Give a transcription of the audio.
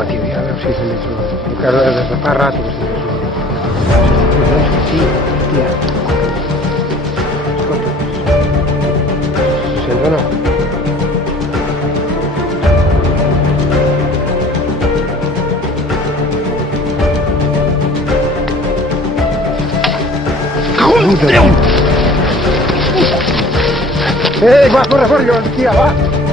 No, tio, ja veus si se li surt. Encara des de fa rato que se li surt. Doncs que sí, hòstia. Escolta. Se sent o no? Va, corre, corre, tia, va!